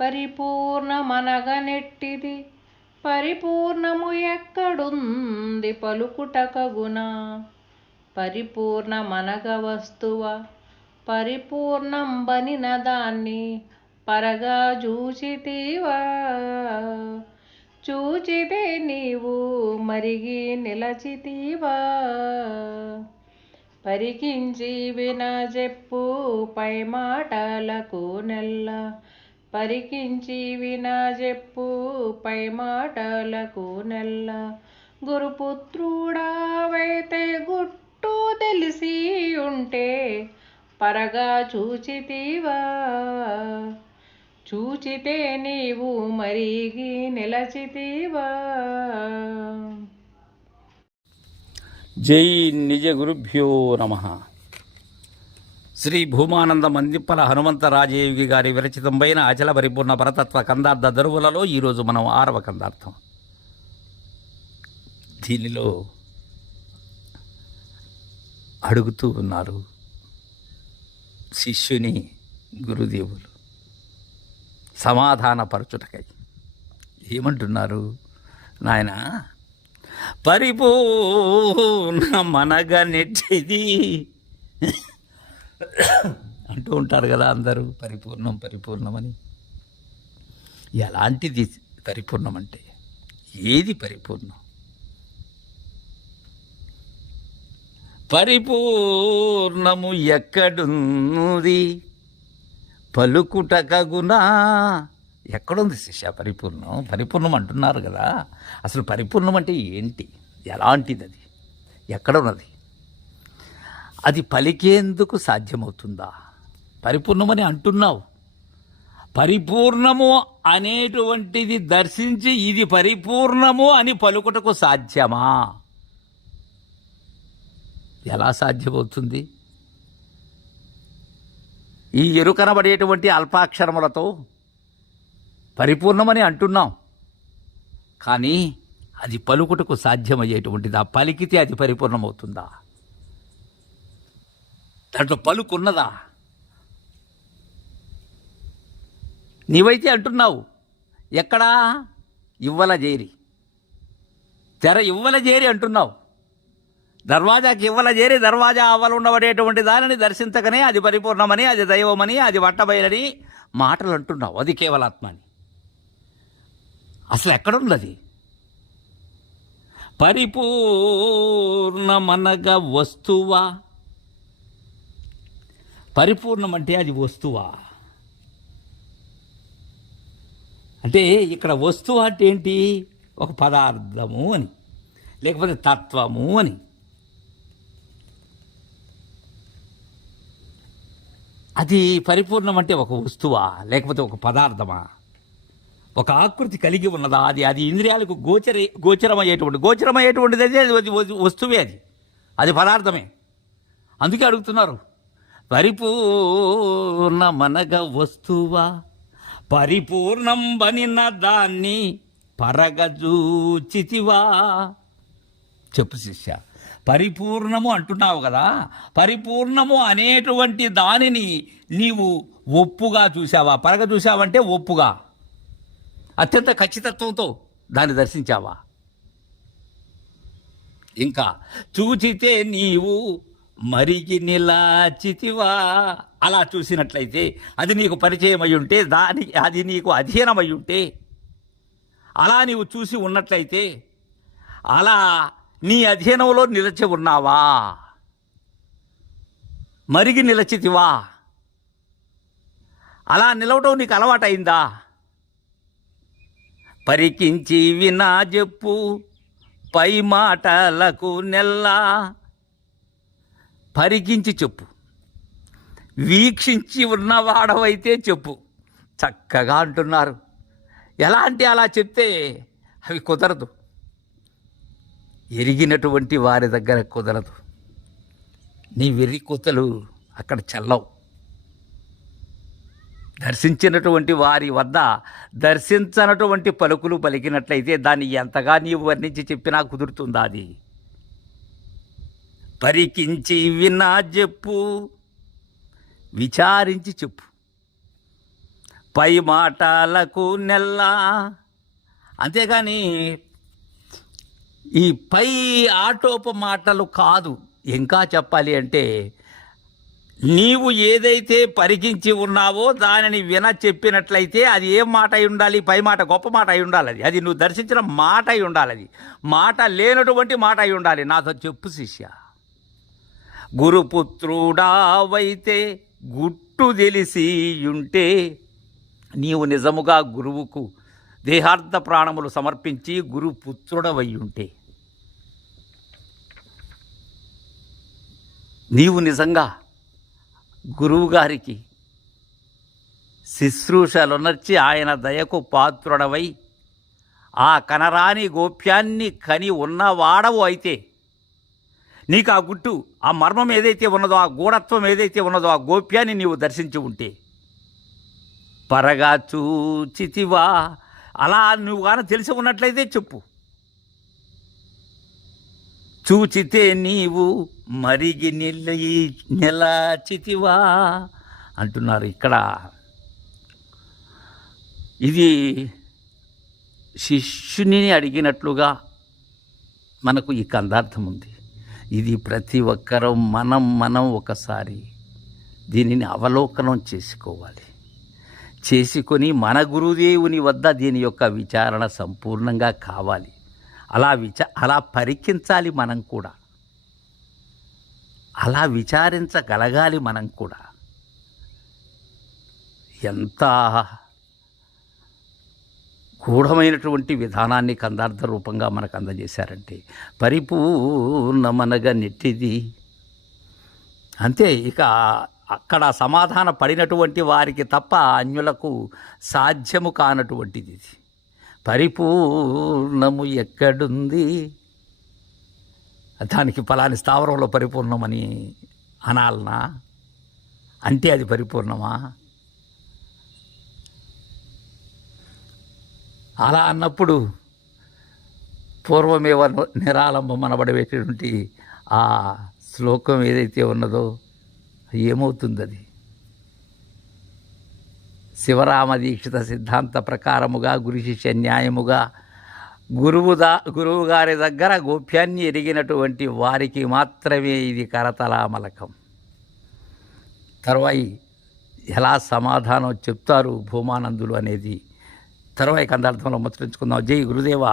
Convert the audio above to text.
పరిపూర్ణమనగనెట్టిది. పరిపూర్ణము ఎక్కడుంది పలుకుటకగునా? పరిపూర్ణమనగ వస్తువ పరిపూర్ణం బనిన దాన్ని పరగా చూచితీవా? చూచితే నీవు మరిగి నిలచితీవా? పరికించి విన చెప్పు పై మాటలకు నెల్ల పరికించి విన చెప్పు పై మాటలకు నెల్ల. గురుపుత్రుడావైతే గుట్టు తెలిసి ఉంటే పరగా చూచితివా. చూచితే నీవు మరిగి నిలచితివా. జై నిజ గురుభ్యో నమ. శ్రీ భూమానంద మందిప్పల హనుమంతరాజయోగి గారి విరచితంపైన అచల పరిపూర్ణ పరతత్వ కందార్థ దరువులలో ఈరోజు మనం ఆరవ కందార్థం. దీనిలో అడుగుతూ ఉన్నారు శిష్యుని గురుదేవులు. సమాధానపరచుటకై. ఏమంటున్నారు? నాయనా పరిపూర్ణ మనగా నెట్టిది అంటూ ఉంటారు కదా అందరూ పరిపూర్ణం పరిపూర్ణమని ఎలాంటిది పరిపూర్ణం అంటే? ఏది పరిపూర్ణం? పరిపూర్ణము ఎక్కడున్నది? పలుకుటకగునా? ఎక్కడుంది శిష్య పరిపూర్ణం? పరిపూర్ణం అంటున్నారు కదా. అసలు పరిపూర్ణం అంటే ఏంటి? ఎలాంటిది అది ఎక్కడ ఉన్నది అది పలికేందుకు సాధ్యమవుతుందా? పరిపూర్ణమని అంటున్నావు. పరిపూర్ణము అనేటువంటిది దర్శించి ఇది పరిపూర్ణము అని పలుకుటకు సాధ్యమా? ఎలా సాధ్యమవుతుంది? ఈ ఎరుకనబడేటువంటి అల్పాక్షరములతో పరిపూర్ణమని అంటున్నాం కానీ అది పలుకుటకు సాధ్యమయ్యేటువంటిది? ఆ పలికితే అది పరిపూర్ణమవుతుందా? దాంట్లో పలుకున్నదా? నీవైతే అంటున్నావు ఎక్కడా? ఇవ్వల చేరి తెర ఇవ్వల చేరి అంటున్నావు. దర్వాజాకి ఇవ్వల చేరి దర్వాజా అవ్వలు ఉండబడేటువంటి దానిని దర్శించకనే అది పరిపూర్ణమని అది దైవమని అది వట్టబయలని మాటలు అంటున్నావు అది కేవలాత్మని అసలు ఎక్కడున్నది? అది పరిపూర్ణమనగా వస్తువా? పరిపూర్ణం అంటే అది వస్తువా? అంటే ఇక్కడ వస్తువు అంటే ఏంటి? ఒక పదార్థము అని లేకపోతే తత్వము అని. అది పరిపూర్ణం అంటే ఒక వస్తువా? లేకపోతే ఒక పదార్థమా? ఒక ఆకృతి కలిగి ఉన్నదా? అది అది ఇంద్రియాలకు గోచర గోచరమయ్యేటువంటి గోచరమయ్యేటువంటిది అయితే అది వస్తువే అది. అది పదార్థమే. అందుకే అడుగుతున్నారు పరిపూర్ణమనగ వస్తువా? పరిపూర్ణం బనిన దాన్ని పరగజూచితివా చెప్పు శిష్య. పరిపూర్ణము అంటున్నావు కదా? పరిపూర్ణము అనేటువంటి దానిని నీవు ఒప్పుగా చూసావా పరగ చూసావంటే ఒప్పుగా. అత్యంత ఖచ్చితత్వంతో దాన్ని దర్శించావా? ఇంకా చూచితే నీవు మరిగి నిలాచితివా అలా చూసినట్లయితే అది నీకు పరిచయం అయి ఉంటే దాని అది నీకు అధీనమై ఉంటే అలా నీవు చూసి ఉన్నట్లయితే అలా నీ అధీనంలో నిలచి ఉన్నావా? మరిగి నిలచితివా అలా నిలవటం నీకు అలవాటైందా? పరికించి వినా చెప్పు పై మాటలకు నెల్లా పరికించి చెప్పు. వీక్షించి ఉన్నవాడవైతే చెప్పు. చక్కగా అంటున్నారు. ఎలా అంటే అలా చెప్తే అవి కుదరదు. ఎరిగినటువంటి వారి దగ్గర కుదరదు. నీ వెర్రి కూతలు అక్కడ చల్లవు. దర్శించినటువంటి వారి వద్ద దర్శించనటువంటి పలుకులు పలికినట్లయితే దాన్ని ఎంతగా నీవు వర్ణించి చెప్పినా కుదురుతుందా అది? పరికించి వినా చెప్పు విచారించి చెప్పు. పై మాటలకు నెల్ల. అంతేగాని ఈ పై ఆటోప మాటలు కాదు. ఇంకా చెప్పాలి అంటే నీవు ఏదైతే పరికించి ఉన్నావో దానిని విన చెప్పినట్లయితే అది ఏం మాట అయి ఉండాలి? పై మాట గొప్ప మాట అయి ఉండాలి అది అది నువ్వు దర్శించిన మాట అయి ఉండాలి అది మాట లేనటువంటి మాట అయి ఉండాలి. నాతో చెప్పు శిష్య. గురుపుత్రుడావైతే గుట్టు తెలిసి ఉంటే నీవు నిజముగా గురువుకు దేహార్థ ప్రాణములు సమర్పించి గురుపుత్రుడవయ్యుంటే. నీవు నిజంగా గురువుగారికి శుశ్రూషలునర్చి ఆయన దయకు పాత్రుడవై ఆ కనరాని గోప్యాన్ని కని ఉన్నవాడవు అయితే నీకు ఆ గుట్టు ఆ మర్మం ఏదైతే ఉన్నదో ఆ గూఢత్వం ఏదైతే ఉన్నదో ఆ గోప్యాన్ని నీవు దర్శించి ఉంటే. పరగా చూచితివా అలా నువ్వు కానీ తెలిసి ఉన్నట్లయితే చెప్పు. చూచితే నీవు మరిగి నిలయి నిలచితివా అంటున్నారు ఇక్కడ. ఇది శిష్యుని అడిగినట్లుగా మనకు ఈ కందార్థం ఉంది. ఇది ప్రతి ఒక్కరూ మనం మనం ఒకసారి దీనిని అవలోకనం చేసుకోవాలి. చేసుకొని మన గురుదేవుని వద్ద దీని యొక్క విచారణ సంపూర్ణంగా కావాలి. అలా విచ అలా పరికించాలి మనం కూడా. అలా విచారించగలగాలి మనం కూడా. ఎంత గూఢమైనటువంటి విధానాన్ని కందార్థ రూపంగా మనకు అందజేశారంటే పరిపూర్ణమనగా నెట్టిది. అంతే ఇక అక్కడ సమాధాన పడినటువంటి వారికి తప్ప అన్యులకు సాధ్యము కానటువంటిది ఇది. పరిపూర్ణము ఎక్కడుంది? దానికి ఫలాని స్థావరంలో పరిపూర్ణమని అనాలనా? అంటే అది పరిపూర్ణమా? అలా అన్నప్పుడు పూర్వమేవ నిరాలంబం అనబడేటువంటి ఆ శ్లోకం ఏదైతే ఉన్నదో ఏమవుతుంది అది శివరామ దీక్షిత సిద్ధాంత ప్రకారముగా గురు శిష్య న్యాయముగా గురువుదా గురువు గారి దగ్గర గోప్యాన్ని ఎరిగినటువంటి వారికి మాత్రమే ఇది కరతలామలకం. తర్వాయి ఎలా సమాధానం చెప్తారు భూమానందులు అనేది? తర్వాయి కందార్థంలో ముచ్చరించుకుందాం జై గురుదేవా.